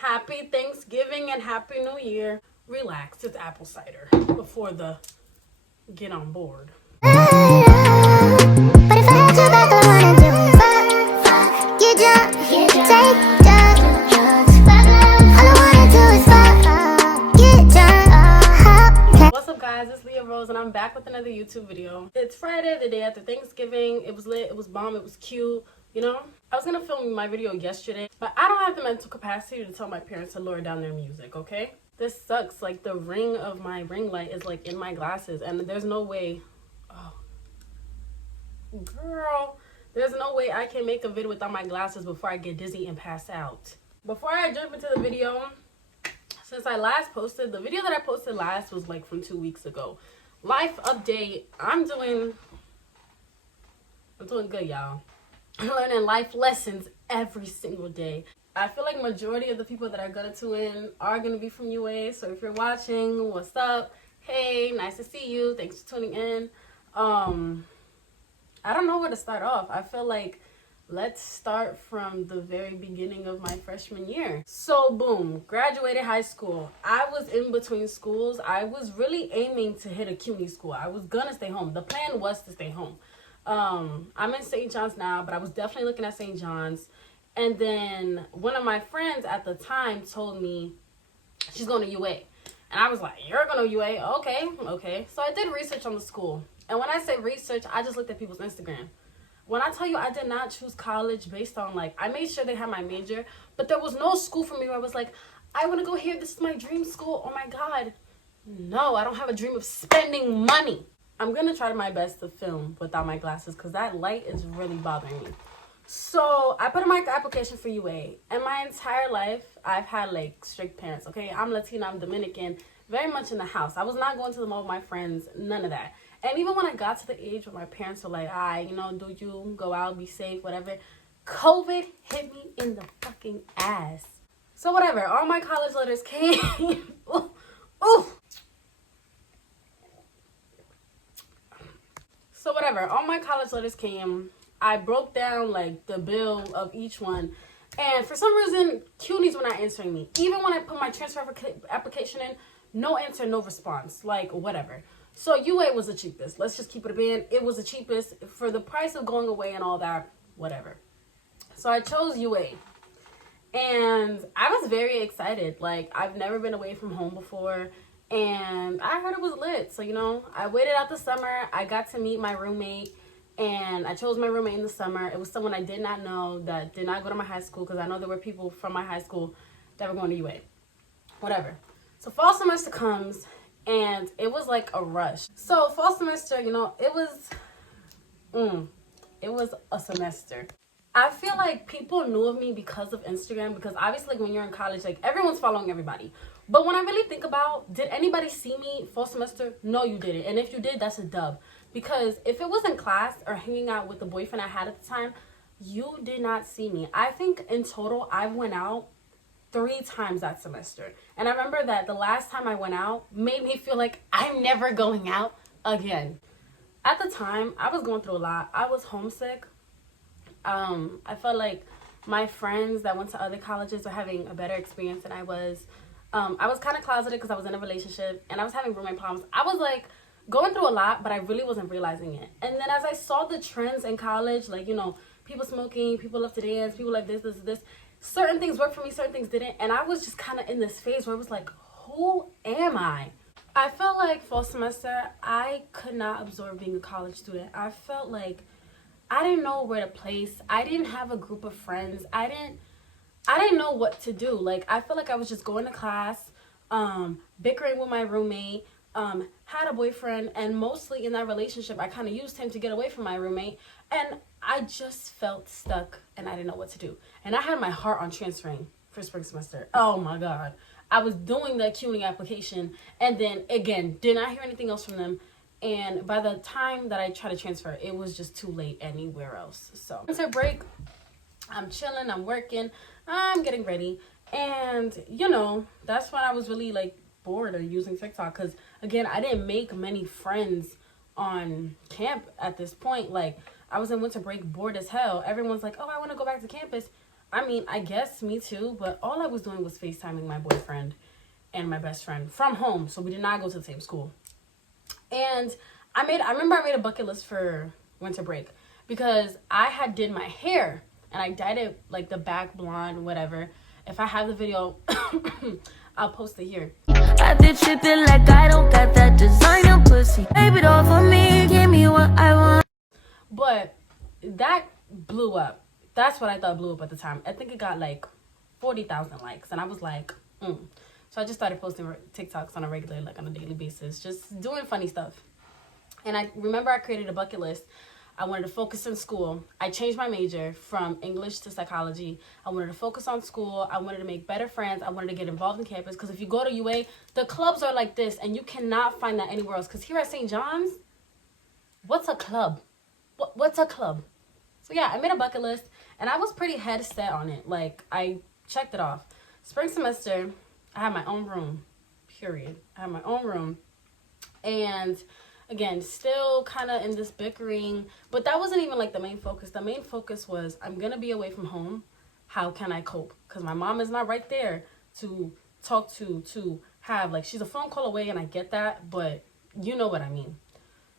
Happy Thanksgiving and Happy New Year. Relax, it's apple cider before the get on board. But if I had you back, all I wanna do is fuck, get drunk, take drugs. All I wanna do is fuck, get drunk. What's up, guys? It's Leah Rose, and I'm back with another YouTube video. It's Friday, the day after Thanksgiving. It was lit, it was bomb, it was cute. You know, I was gonna film my video yesterday, but I don't have the mental capacity to tell my parents to lower down their music, okay? This sucks. Like, the ring of my ring light is like in my glasses, and there's no way. Oh, girl, there's no way I can make a video without my glasses before I get dizzy and pass out. Before I jump into the video, since I last posted, the video that I posted last was like from 2 weeks ago. Life update. I'm doing good, y'all. I'm learning life lessons every single day. I feel like majority of the people that are gonna tune in are gonna be from UA. So if you're watching, what's up? Hey, nice to see you. Thanks for tuning in. I don't know where to start off. I feel like let's start from the very beginning of my freshman year. So boom, graduated high school. I was in between schools. I was really aiming to hit a CUNY school. I was gonna stay home. The plan was to stay home. I'm in St. John's now, but I was definitely looking at St. John's. And then one of my friends at the time told me she's going to UA. And I was like, you're going to UA? Okay. So I did research on the school. And when I say research, I just looked at people's Instagram. When I tell you I did not choose college based on, like, I made sure they had my major, but there was no school for me where I was like, I want to go here. This is my dream school. Oh my God. No, I don't have a dream of spending money. I'm going to try my best to film without my glasses because that light is really bothering me. So I put in my application for UA, and my entire life I've had like strict parents, okay? I'm Latina, I'm Dominican, very much in the house. I was not going to the mall with my friends, none of that. And even when I got to the age where my parents were like, do you go out, be safe, whatever, COVID hit me in the fucking ass. So whatever, all my college letters came. Ooh. So whatever, all my college letters came. I broke down like the bill of each one. And for some reason, CUNYs were not answering me. Even when I put my transfer application in, no answer, no response. Like, whatever. So UA was the cheapest. Let's just keep it a band. It was the cheapest for the price of going away and all that, whatever. So I chose UA. And I was very excited. Like, I've never been away from home before. And I heard it was lit. So, I waited out the summer. I got to meet my roommate. And I chose my roommate in the summer. It was someone I did not know that did not go to my high school. Because I know there were people from my high school that were going to UA. Whatever. So fall semester comes. And it was like a rush. So fall semester, it was a semester. I feel like people knew of me because of Instagram, because obviously when you're in college, like, everyone's following everybody. But when I really think about, did anybody see me fall semester? No, you didn't. And if you did, that's a dub. Because if it was in class or hanging out with the boyfriend I had at the time, you did not see me. I think in total, I went out 3 times that semester. And I remember that the last time I went out made me feel like I'm never going out again. At the time, I was going through a lot. I was homesick. I felt like my friends that went to other colleges were having a better experience than I was. I was kind of closeted because I was in a relationship and I was having roommate problems. I was like going through a lot, but I really wasn't realizing it. And then as I saw the trends in college, like, people smoking, people love to dance, people like this. Certain things worked for me, certain things didn't. And I was just kind of in this phase where I was like, who am I? I felt like fall semester, I could not absorb being a college student. I felt like I didn't know where to place. I didn't have a group of friends. I didn't know what to do. Like, I felt like I was just going to class, bickering with my roommate, had a boyfriend, and mostly in that relationship, I kind of used him to get away from my roommate. And I just felt stuck and I didn't know what to do. And I had my heart on transferring for spring semester. Oh my God. I was doing the CUNY application and then again, did not hear anything else from them. And by the time that I tried to transfer, it was just too late anywhere else. So winter break, I'm chilling, I'm working, I'm getting ready. And that's when I was really like bored of using TikTok. Cause again, I didn't make many friends on camp at this point. Like, I was in winter break, bored as hell. Everyone's like, oh, I want to go back to campus. I mean, I guess me too, but all I was doing was FaceTiming my boyfriend and my best friend from home. So we did not go to the same school. And I remember I made a bucket list for winter break because I had did my hair and I dyed it like the back blonde, whatever. If I have the video, I'll post it here. I did tripping like I don't got that designer pussy. Baby, it all for me, give me what I want. But that blew up. That's what I thought blew up at the time. I think it got like 40,000 likes. And I was like, So I just started posting TikToks on a regular, like on a daily basis, just doing funny stuff. And I remember I created a bucket list. I wanted to focus in school. I changed my major from English to psychology. I wanted to focus on school. I wanted to make better friends. I wanted to get involved in campus. Because if you go to UA, the clubs are like this. And you cannot find that anywhere else. Because here at St. John's, what's a club? What's a club? So yeah, I made a bucket list. And I was pretty head set on it. Like, I checked it off. Spring semester, I had my own room. Period. I had my own room. And again, still kind of in this bickering, but that wasn't even like the main focus. The main focus was, I'm going to be away from home. How can I cope? Because my mom is not right there to talk to have, like, she's a phone call away, and I get that, but you know what I mean.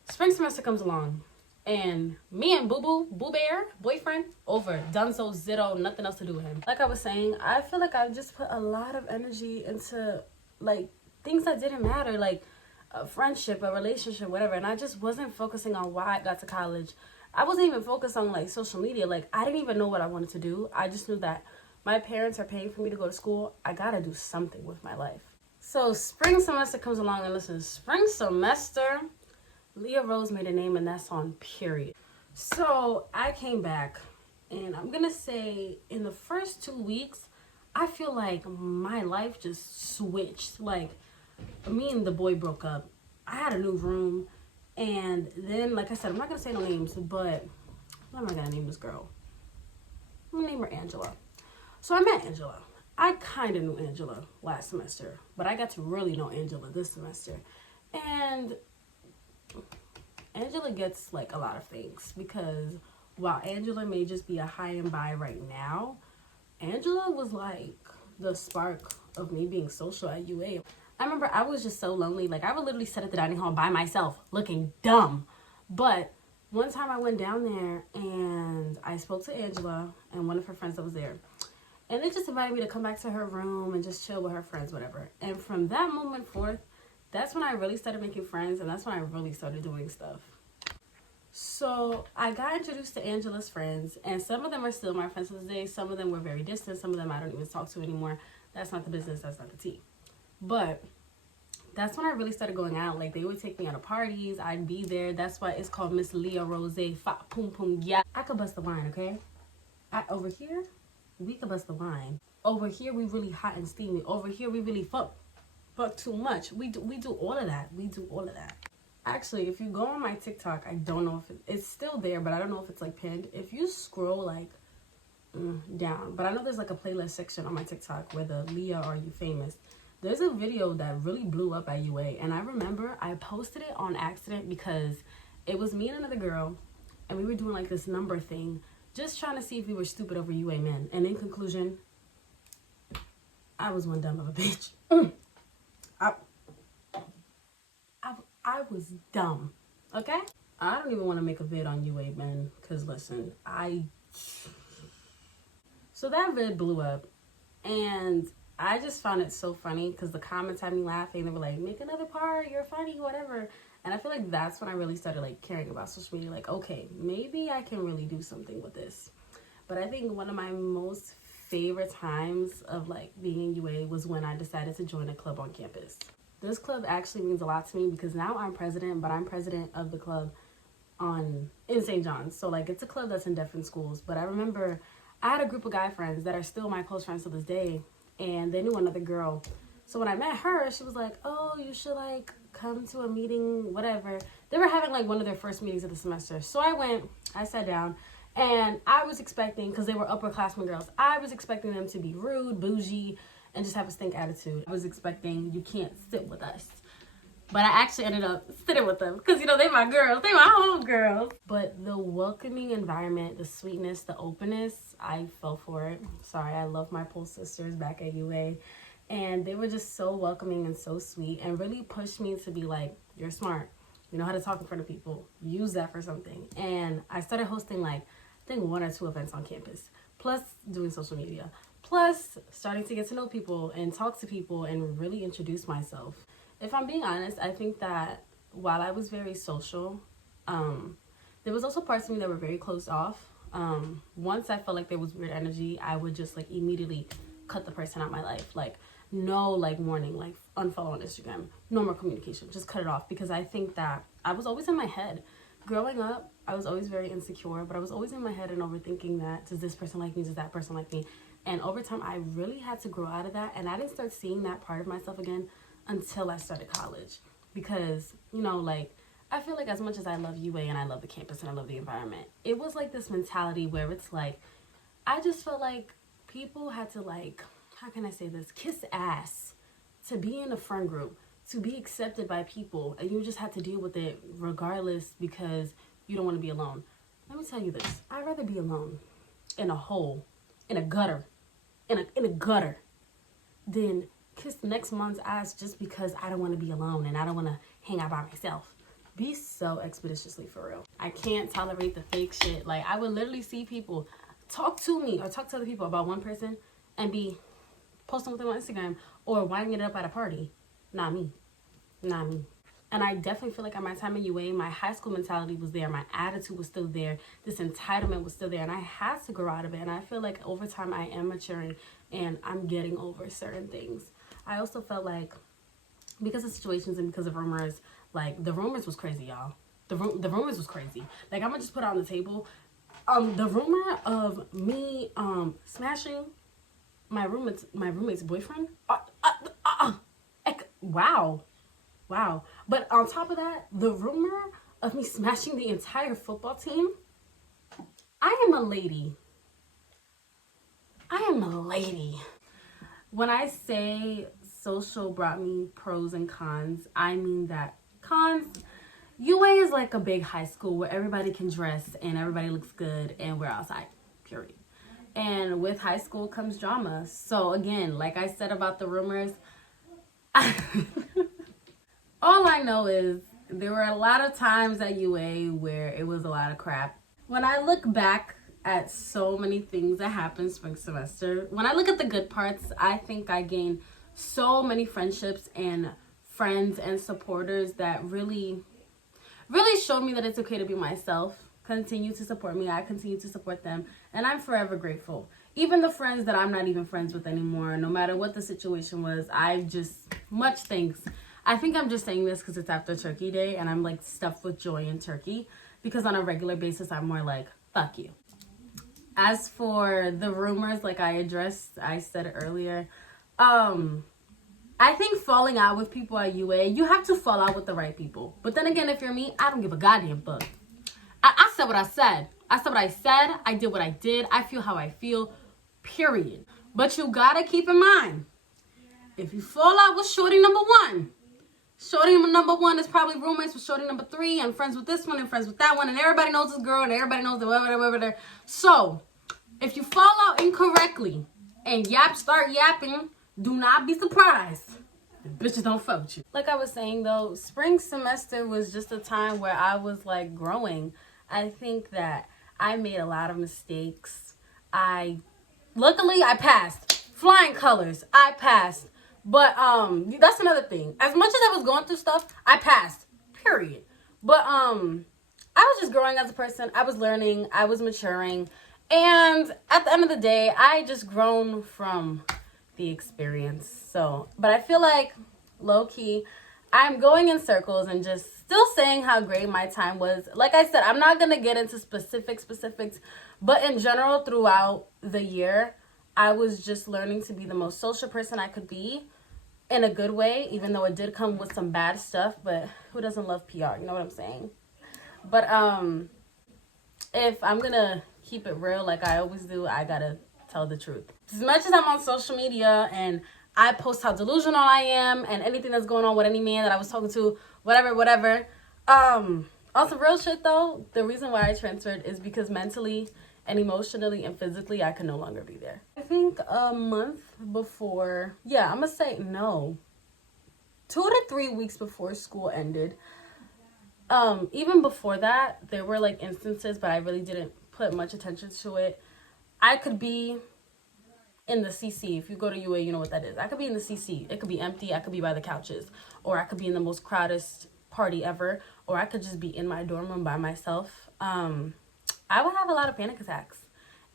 Spring semester comes along, and me and Boo Bear, boyfriend, over. Dunzo, zitto, nothing else to do with him. Like I was saying, I feel like I just put a lot of energy into, like, things that didn't matter, like, a friendship, a relationship, whatever. And I just wasn't focusing on why I got to college. I wasn't even focused on like social media. Like, I didn't even know what I wanted to do. I just knew that my parents are paying for me to go to school. I gotta do something with my life. So spring semester comes along, and listen, spring semester, Leah Rose made a name, and that's on period. So I came back, and I'm gonna say in the first 2 weeks, I feel like my life just switched. Like, me and the boy broke up. I had a new room, and then, like I said, I'm not gonna say no names, but what am I gonna name this girl? I'm gonna name her Angela. So I met Angela. I kind of knew Angela last semester, but I got to really know Angela this semester. And Angela gets like a lot of things, because while Angela may just be a high and by right now, Angela was like the spark of me being social at UA. I remember I was just so lonely. Like, I would literally sit at the dining hall by myself looking dumb. But one time I went down there and I spoke to Angela and one of her friends that was there. And they just invited me to come back to her room and just chill with her friends, whatever. And from that moment forth, that's when I really started making friends, and that's when I really started doing stuff. So I got introduced to Angela's friends, and some of them are still my friends to this day. Some of them were very distant. Some of them I don't even talk to anymore. That's not the business. That's not the tea. But that's when I really started going out. Like, they would take me out of parties. I'd be there. That's why it's called Miss Leah Rose. Fa pum pum yeah. I could bust the wine, okay? Over here, we could bust the wine. Over here, we really hot and steamy. Over here, we really fuck too much. We do all of that. We do all of that. Actually, if you go on my TikTok, I don't know if it's still there, but I don't know if it's like pinned. If you scroll like down, but I know there's like a playlist section on my TikTok where the Leah Are You Famous. There's a video that really blew up at UA, and I remember I posted it on accident because it was me and another girl, and we were doing like this number thing, just trying to see if we were stupid over UA men. And in conclusion, I was one dumb of a bitch. I was dumb, okay? I don't even want to make a vid on UA men, because listen, so that vid blew up, and I just found it so funny because the comments had me laughing. They were like, make another part, you're funny, whatever. And I feel like that's when I really started like caring about social media. Like, okay, maybe I can really do something with this. But I think one of my most favorite times of like being in UA was when I decided to join a club on campus. This club actually means a lot to me because now I'm president, but I'm president of the club in St. John's. So like, it's a club that's in different schools. But I remember I had a group of guy friends that are still my close friends to this day, and they knew another girl. So when I met her, she was like, oh, you should like come to a meeting, whatever. They were having like one of their first meetings of the semester. So I went, I sat down, and I was expecting, because they were upperclassmen girls, I was expecting them to be rude, bougie, and just have a stink attitude. I was expecting, you can't sit with us. But I actually ended up sitting with them because, you know, they my girls. They my home girls. But the welcoming environment, the sweetness, the openness, I fell for it. Sorry, I love my pole sisters back at UA. And they were just so welcoming and so sweet and really pushed me to be like, you're smart. You know how to talk in front of people. Use that for something. And I started hosting like, I think 1 or 2 events on campus. Plus doing social media. Plus starting to get to know people and talk to people and really introduce myself. If I'm being honest, I think that while I was very social, there was also parts of me that were very closed off. Once I felt like there was weird energy, I would just like immediately cut the person out of my life. Like, no like warning, like unfollow on Instagram, no more communication, just cut it off. Because I think that I was always in my head. Growing up, I was always very insecure, but I was always in my head and overthinking that, does this person like me, does that person like me? And over time, I really had to grow out of that. And I didn't start seeing that part of myself again until I started college. Because, you know, like, I feel like as much as I love UA and I love the campus and I love the environment, it was like this mentality where it's like, I just felt like people had to like, how can I say this, kiss ass to be in a friend group, to be accepted by people, and you just had to deal with it regardless because you don't want to be alone. Let me tell you this, I'd rather be alone in a hole, in a gutter, in a gutter, than kiss the next month's ass just because I don't want to be alone and I don't want to hang out by myself. Be so expeditiously for real. I can't tolerate the fake shit. Like, I would literally see people talk to me or talk to other people about one person and be posting with them on Instagram or winding it up at a party. Not me. Not me. And I definitely feel like at my time at UA, my high school mentality was there. My attitude was still there. This entitlement was still there. And I had to grow out of it. And I feel like over time I am maturing and I'm getting over certain things. I also felt like because of situations and because of rumors, like the rumors was crazy, y'all. The rumors was crazy. Like, I'm gonna just put it on the table. The rumor of me smashing my roommate's boyfriend. Wow. But on top of that, the rumor of me smashing the entire football team. I am a lady. When I say social brought me pros and cons, I mean that cons, UA is like a big high school where everybody can dress and everybody looks good and we're outside, period. And with high school comes drama. So again, like I said about the rumors, all I know is there were a lot of times at UA where it was a lot of crap. When I look back at so many things that happened spring semester, when I look at the good parts, I think I gained so many friendships and friends and supporters that really showed me that it's okay to be myself. Continue to support me. I continue to support them. And I'm forever grateful. Even the friends that I'm not even friends with anymore, no matter what the situation was, I just, much thanks. I think I'm just saying this because it's after Turkey Day and I'm like stuffed with joy in turkey. Because on a regular basis, I'm more like, fuck you. As for the rumors, like I said earlier, I think falling out with people at UA, you have to fall out with the right people. But then again, if you're me, I don't give a goddamn fuck. I said what I said. I said what I said. I did what I did. I feel how I feel, period. But you gotta keep in mind, if you fall out with shorty number 1, shorty number 1 is probably roommates with shorty number 3 and friends with this one and friends with that one and everybody knows this girl and everybody knows the whatever. So, if you fall out incorrectly and start yapping, do not be surprised. The bitches don't fuck with you. Like I was saying though, spring semester was just a time where I was like growing. I think that I made a lot of mistakes. Luckily I passed. Flying colors, I passed. But that's another thing. As much as I was going through stuff, I passed. Period. But I was just growing as a person. I was learning. I was maturing. And at the end of the day, I just grown from the experience. So, but I feel like low-key, I'm going in circles and just still saying how great my time was. Like I said, I'm not going to get into specifics, but in general, throughout the year, I was just learning to be the most social person I could be in a good way, even though it did come with some bad stuff, but who doesn't love PR? You know what I'm saying? But if I'm going to keep it real like I always do, I got to tell the truth. As much as I'm on social media and I post how delusional I am and anything that's going on with any man that I was talking to, whatever. On some real shit though, the reason why I transferred is because mentally and emotionally and physically I could no longer be there. I think a month before, yeah, I'm gonna say no, 2 to 3 weeks before school ended. Even before that, there were like instances, but I really didn't put much attention to it. I could be in the CC. If you go to UA, you know what that is. I could be in the CC. It could be empty. I could be by the couches, or I could be in the most crowdedest party ever, or I could just be in my dorm room by myself. I would have a lot of panic attacks,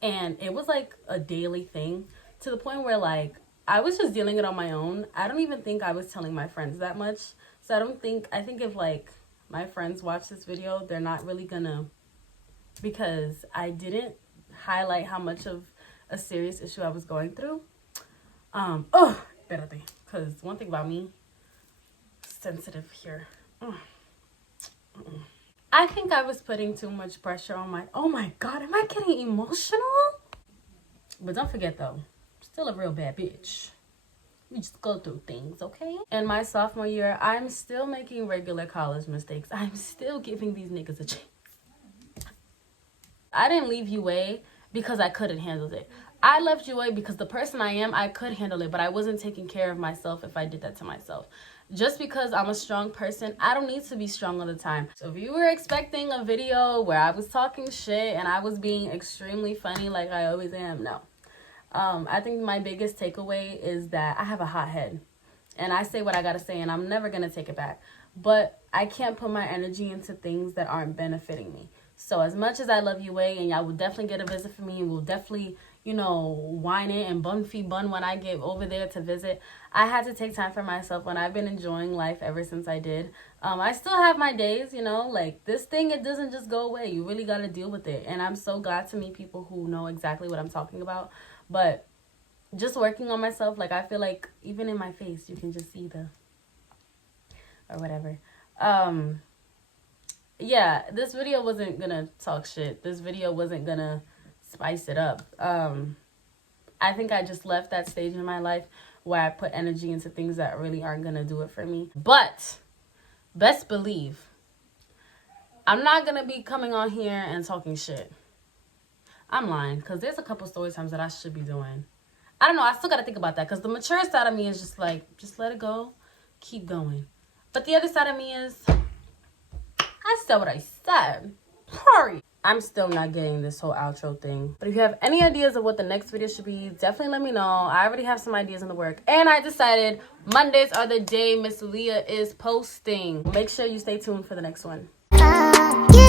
and it was like a daily thing, to the point where like I was just dealing it on my own. I don't even think I was telling my friends that much. So I think if like my friends watch this video, they're not really gonna, because I didn't highlight how much of a serious issue I was going through. Espérate, because one thing about me, sensitive here. I think I was putting too much pressure on my, oh my God, am I getting emotional? But don't forget though, still a real bad bitch. We just go through things, okay? In my sophomore year, I'm still making regular college mistakes. I'm still giving these niggas a chance. I didn't leave UA because I couldn't handle it. I left UA because the person I am, I could handle it, but I wasn't taking care of myself if I did that to myself. Just because I'm a strong person, I don't need to be strong all the time. So if you were expecting a video where I was talking shit and I was being extremely funny like I always am, no. I think my biggest takeaway is that I have a hot head. And I say what I gotta say and I'm never gonna take it back. But I can't put my energy into things that aren't benefiting me. So as much as I love UA and y'all will definitely get a visit from me and will definitely, you know, wine it and bun when I get over there to visit, I had to take time for myself when I've been enjoying life ever since I did. I still have my days, you know, like this thing, it doesn't just go away. You really got to deal with it. And I'm so glad to meet people who know exactly what I'm talking about. But just working on myself, like I feel like even in my face, you can just see the, or whatever. Yeah, this video wasn't gonna talk shit. This video wasn't gonna spice it up. I think I just left that stage in my life where I put energy into things that really aren't gonna do it for me. But best believe I'm not gonna be coming on here and talking shit. I'm lying, because there's a couple story times that I should be doing. I don't know, I still gotta think about that, because the mature side of me is just like, just let it go, keep going. But the other side of me is, I said what I said. Sorry. I'm still not getting this whole outro thing. But if you have any ideas of what the next video should be, definitely let me know. I already have some ideas in the work. And I decided Mondays are the day Miss Leah is posting. Make sure you stay tuned for the next one. Yeah.